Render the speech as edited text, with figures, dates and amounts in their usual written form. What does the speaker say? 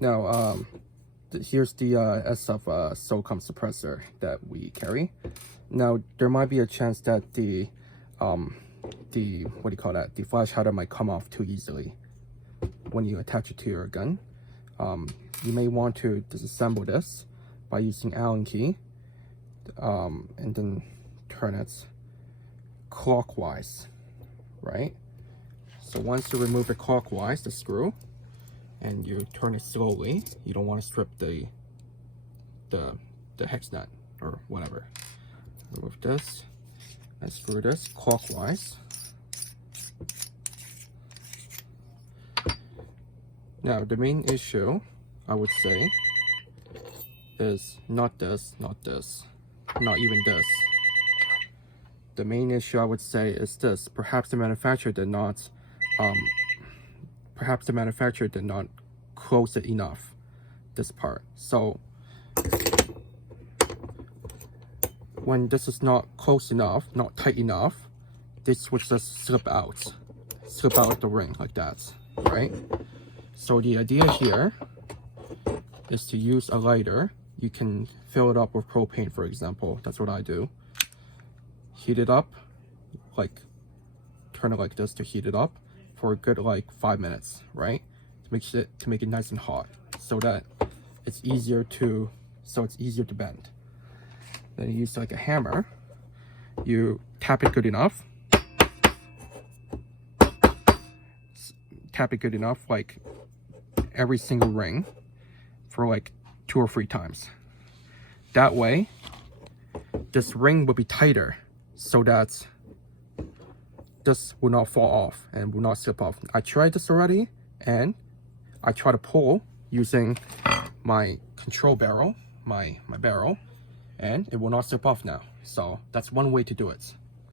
Now, here's the SF socom suppressor that we carry. Now, there might be a chance that the flash hider might come off too easily when you attach it to your gun. You may want to disassemble this by using Allen key, and then turn it clockwise, right? So once you remove it clockwise, the screw, and you turn it slowly, you don't want to strip the hex nut or whatever. Remove this and screw this clockwise. Now the main issue, I would say, is not this, not even this. The main issue I would say is this: perhaps the manufacturer did not close it enough, this part. So when this is not close enough, not tight enough, this would just slip out of the ring like that, right? So the idea here is to use a lighter. You can fill it up with propane, for example. That's what I do. Heat it up, like turn it like this to heat it up for a good 5 minutes, right? To make it nice and hot, so that it's easier to bend. Then you use like a hammer. You tap it good enough. Like every single ring for 2 or 3 times. That way, this ring will be tighter, so that this will not fall off and will not slip off. I tried this already, and I try to pull using my control barrel, my barrel, and it will not slip off now. So that's one way to do it.